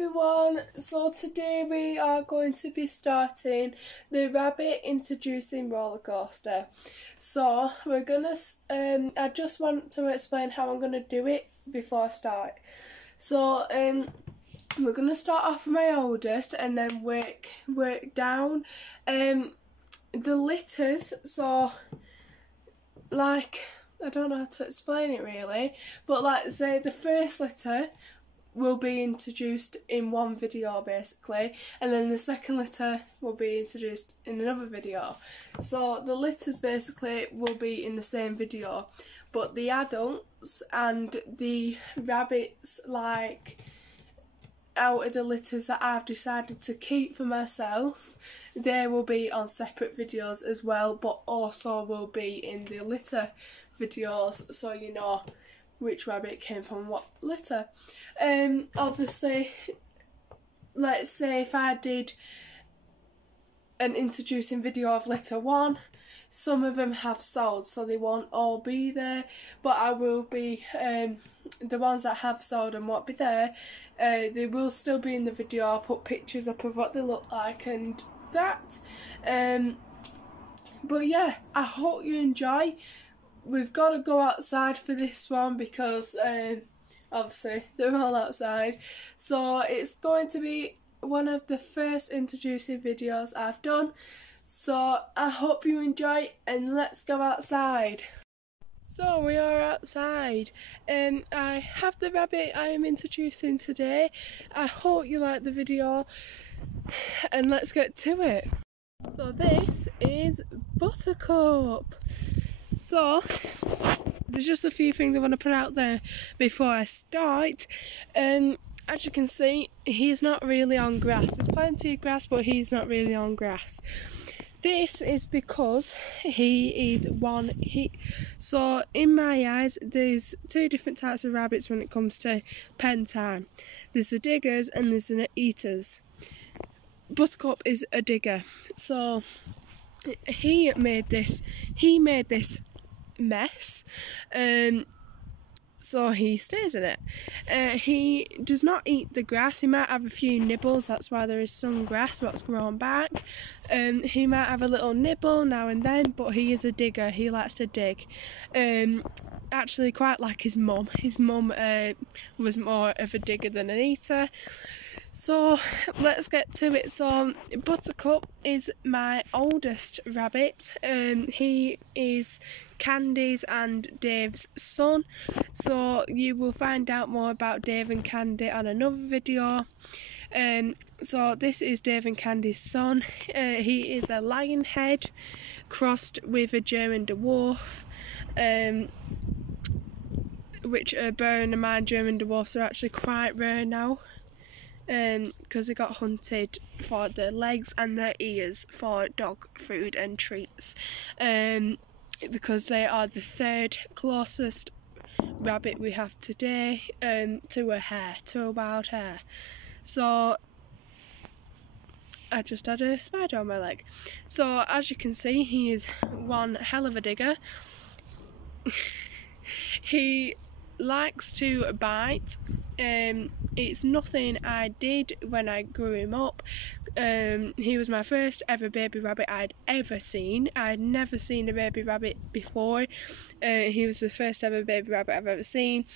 everyone, so today we are going to be starting the rabbit introducing roller coaster. So we're gonna, I just want to explain how I'm gonna do it before I start. So we're gonna start off with my oldest and then work down. The litters, so like, I don't know how to explain it really, but like say the first litter will be introduced in one video basically, and then the second litter will be introduced in another video. So the litters basically will be in the same video, but the adults and the rabbits, like out of the litters that I've decided to keep for myself, they will be on separate videos as well, but also will be in the litter videos, so you know which rabbit came from what litter. Obviously, let's say if I did an introducing video of litter 1, some of them have sold, so they won't all be there, but I will be, the ones that have sold and won't be there, they will still be in the video. I'll put pictures up of what they look like and that. But yeah, I hope you enjoy. We've got to go outside for this one because obviously they're all outside, so it's going to be one of the first introducing videos I've done, so I hope you enjoy and let's go outside. So we are outside and I have the rabbit I am introducing today. I hope you like the video and let's get to it. So this is Buttercup. So there's just a few things I want to put out there before I start. As you can see, he's not really on grass. There's plenty of grass, but he's not really on grass. This is because he is one heat. So in my eyes, there's two different types of rabbits when it comes to pen time. There's the diggers and there's the eaters. Buttercup is a digger. So he made this mess, so he stays in it. He does not eat the grass. He might have a few nibbles, that's why there is some grass what's grown back. He might have a little nibble now and then, but he is a digger. He likes to dig, actually quite like his mum. His mum was more of a digger than an eater. So let's get to it. So Buttercup is my oldest rabbit. He is Candy's and Dave's son, so you will find out more about Dave and Candy on another video. So this is Dave and Candy's son. He is a lion head crossed with a German dwarf, which bearing in mind German dwarfs are actually quite rare now, because they got hunted for their legs and their ears for dog food and treats, because they are the third closest rabbit we have today to a hare, to a wild hare. So I just had a spider on my leg. So as you can see, he is one hell of a digger. He likes to bite. It's nothing I did when I grew him up. He was my first ever baby rabbit I'd ever seen. I'd never seen a baby rabbit before. He was the first ever baby rabbit I've ever seen.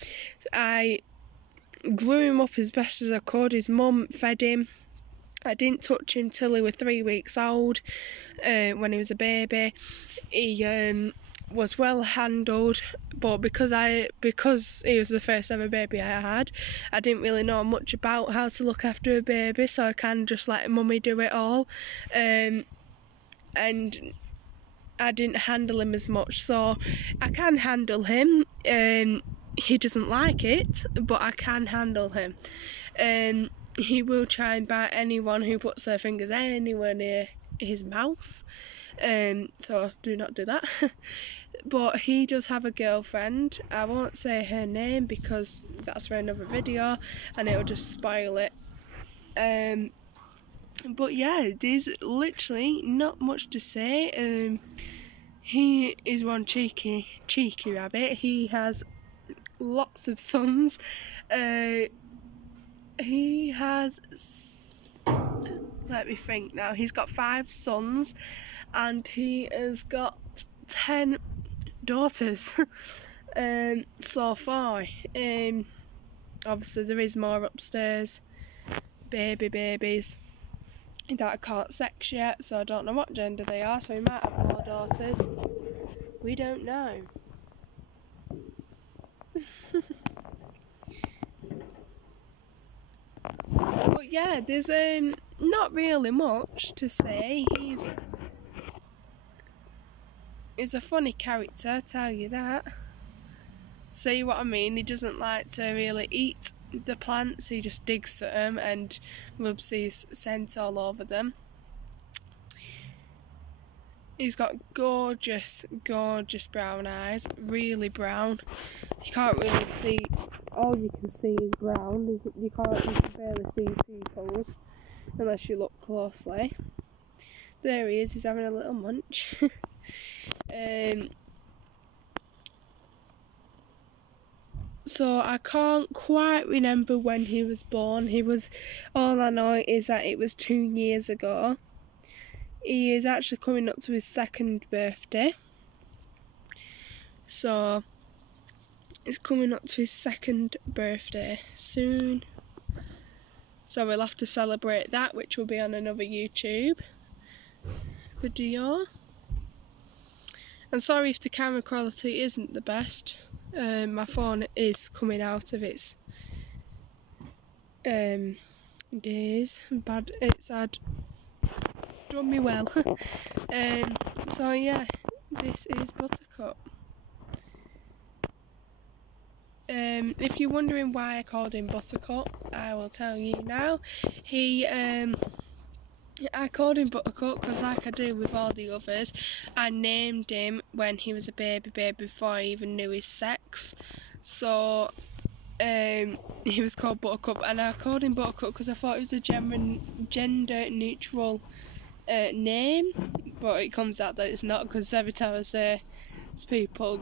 I grew him up as best as I could. His mum fed him. I didn't touch him till he was 3 weeks old. When he was a baby, he was well handled, but because he was the first ever baby I had, I didn't really know much about how to look after a baby, so I kind of just let mummy do it all, and I didn't handle him as much. So I can handle him. He doesn't like it, but I can handle him. He will try and bite anyone who puts their fingers anywhere near his mouth, so do not do that. But he does have a girlfriend. I won't say her name because that's for another video and it'll just spoil it. But yeah, there's literally not much to say. He is one cheeky rabbit. He has lots of sons. He has, let me think now, he's got 5 sons and he has got 10 daughters so far. Obviously there is more upstairs, babies that I can't sex yet, so I don't know what gender they are, so he might have more daughters. We don't know. But yeah, there's not really much to say. He's a funny character, I tell you that. See what I mean? He doesn't like to really eat the plants, he just digs at them and rubs his scent all over them. He's got gorgeous brown eyes, really brown. You can't really see, all you can see is brown. You can barely see his pupils unless you look closely. There he is, he's having a little munch. So I can't quite remember when he was born. All I know is that it was 2 years ago. He is actually coming up to his 2nd birthday. So he's coming up to his 2nd birthday soon. So we'll have to celebrate that, which will be on another YouTube video. And sorry if the camera quality isn't the best. My phone is coming out of its days. It's done me well. So yeah, this is Buttercup. If you're wondering why I called him Buttercup, I will tell you now. I called him Buttercup because, like I do with all the others, I named him when he was a baby before I even knew his sex. So he was called Buttercup, and I called him Buttercup because I thought it was a gender neutral name, but it comes out that it's not, because every time I say to people,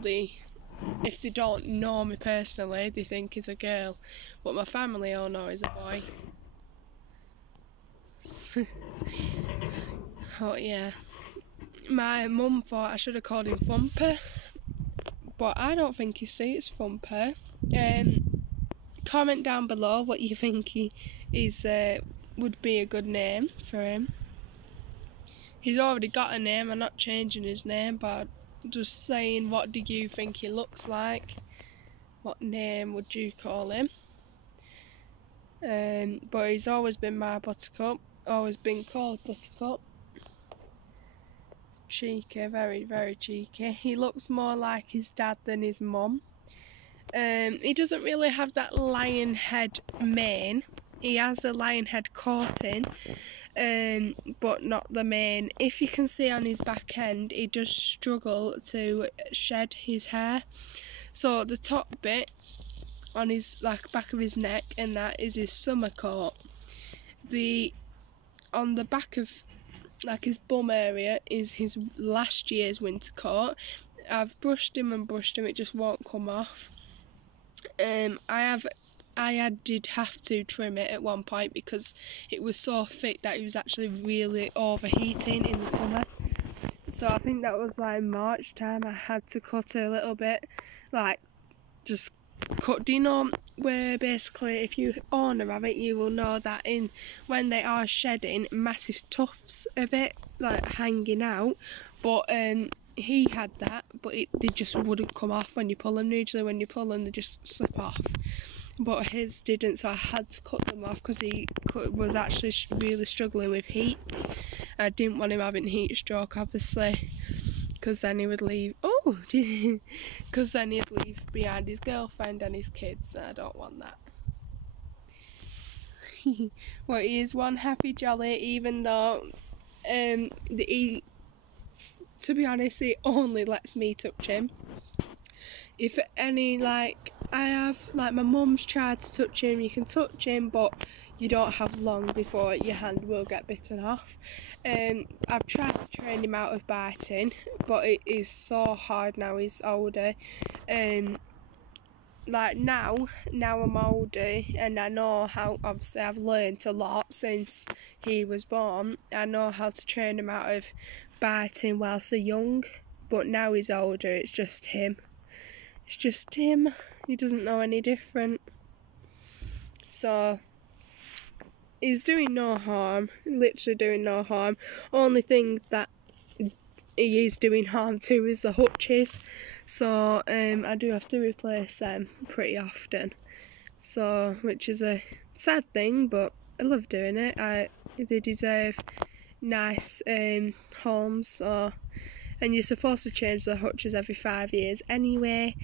if they don't know me personally, they think he's a girl, but my family all know he's a boy. Oh yeah, my mum thought I should have called him Thumper, but I don't think he suits Thumper. Comment down below what you think would be a good name for him. He's already got a name, I'm not changing his name, but just saying, what do you think he looks like? What name would you call him? But he's always been my Buttercup, always been called Buttercup. Cheeky, very cheeky. He looks more like his dad than his mum. He doesn't really have that lion head mane. He has the lion head coating, but not the mane. If you can see on his back end, he does struggle to shed his hair. So the top bit on his back of his neck, and that is his summer coat. On the back of his bum area is his last year's winter coat. I've brushed him, it just won't come off. I did have to trim it at one point because it was so thick that it was actually really overheating in the summer. So I think that was like March time. I had to cut it a little bit, just cut. Do you know where basically if you own a rabbit, you will know that when they are shedding, massive tufts of it hanging out, but he had that, but they just wouldn't come off when you pull them. Usually when you pull them, they just slip off, but his didn't, so I had to cut them off because he was actually really struggling with heat. I didn't want him having heat stroke, obviously, because then he would leave. Because then he'd leave behind his girlfriend and his kids, and I don't want that. Well, he is one happy jolly, even though to be honest, he only lets me touch him. If any, my mum's tried to touch him, you can touch him, but you don't have long before your hand will get bitten off. I've tried to train him out of biting, but it is so hard now he's older. like now I'm older and I know how, obviously I've learned a lot since he was born. I know how to train him out of biting whilst they're young, but now he's older, it's just him. It's just him. He doesn't know any different. So he's doing no harm, literally doing no harm. Only thing that he is doing harm to is the hutches. So I do have to replace them pretty often. So, which is a sad thing, but I love doing it. They deserve nice homes. So, and you're supposed to change the hutches every 5 years anyway.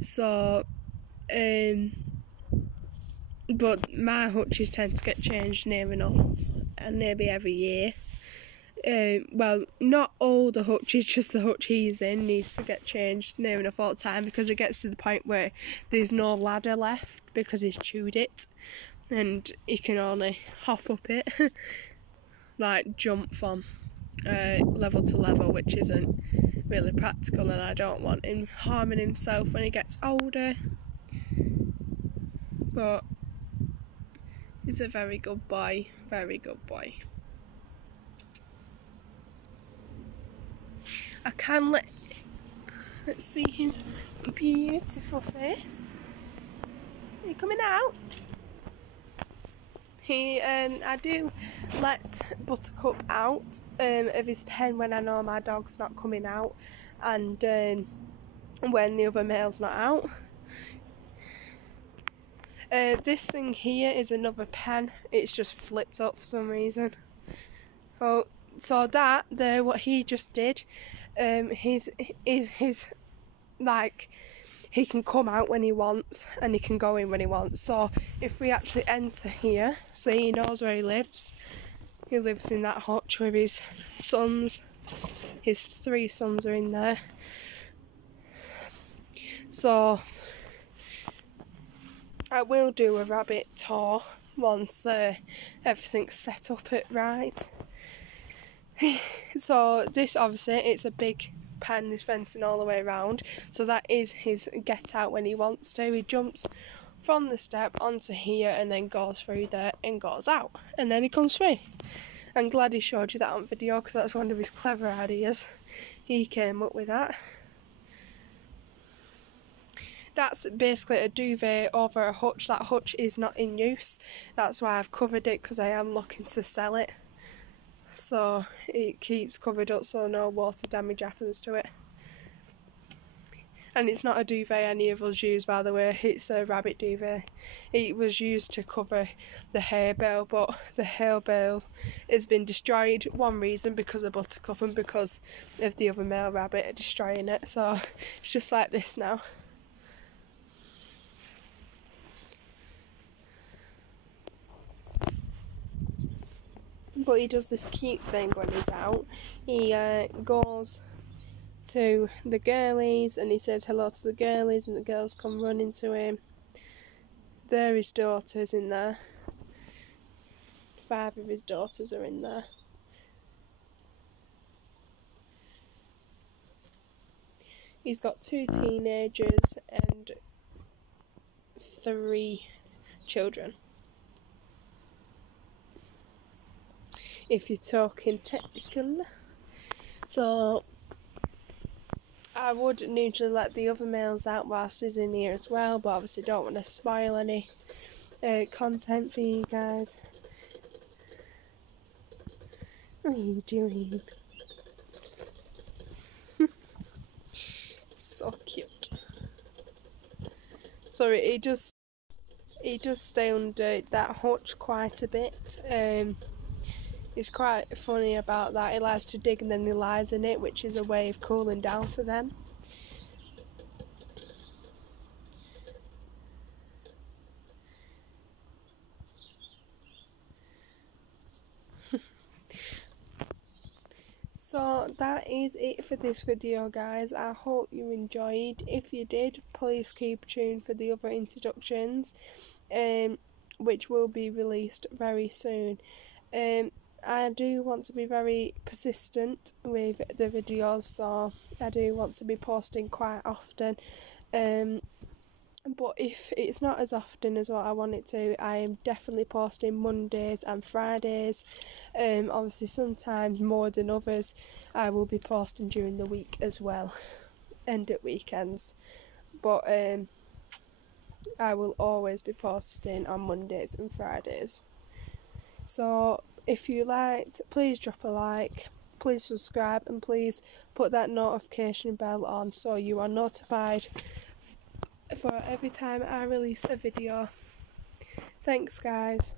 So, but my hutches tend to get changed near enough, and maybe every year. Well, not all the hutches, just the hutch he's in needs to get changed near enough all the time, because it gets to the point where there's no ladder left because he's chewed it and he can only hop up it, like jump from level to level, which isn't really practical, and I don't want him harming himself when he gets older. But he's a very good boy, very good boy. I can let's see his beautiful face. Are you coming out? I do let Buttercup out of his pen when I know my dog's not coming out, and when the other male's not out. This thing here is another pen. It's just flipped up for some reason. Oh, so that there, what he just did, his like, he can come out when he wants and he can go in when he wants. So if we actually enter here, see, he knows where he lives. He lives in that hutch with his sons. His 3 sons are in there. So I will do a rabbit tour once everything's set up it right. So this, obviously, it's a big pen, there's fencing all the way around, so that is his get out when he wants to. He jumps from the step onto here and then goes through there and goes out, and then he comes through. I'm glad he showed you that on video, because that's one of his clever ideas. He came up with that. That's basically a duvet over a hutch. That hutch is not in use, that's why I've covered it, because I am looking to sell it. So it keeps covered up so no water damage happens to it. And it's not a duvet any of us use, by the way, it's a rabbit duvet. It was used to cover the hay bale, but the hay bale has been destroyed. One reason, because of Buttercup, and because of the other male rabbit destroying it. So it's just like this now. But he does this cute thing when he's out. He goes to the girlies and he says hello to the girlies, and the girls come running to him. There are his daughters in there. 5 of his daughters are in there. He's got 2 teenagers and 3 children, if you're talking technical. So I would usually let the other males out whilst he's in here as well, but obviously don't want to spoil any content for you guys. What are you doing? So cute. Sorry, he does stay under that hutch quite a bit. He's quite funny about that. He likes to dig and then he lies in it, which is a way of cooling down for them. So that is it for this video, guys. I hope you enjoyed. If you did, please keep tuned for the other introductions, which will be released very soon. I do want to be very persistent with the videos, so I do want to be posting quite often. but if it's not as often as what I want it to, I am definitely posting Mondays and Fridays. Obviously sometimes more than others. I will be posting during the week as well, and at weekends, but I will always be posting on Mondays and Fridays. So if you liked, please drop a like, please subscribe, and please put that notification bell on so you are notified for every time I release a video. Thanks guys.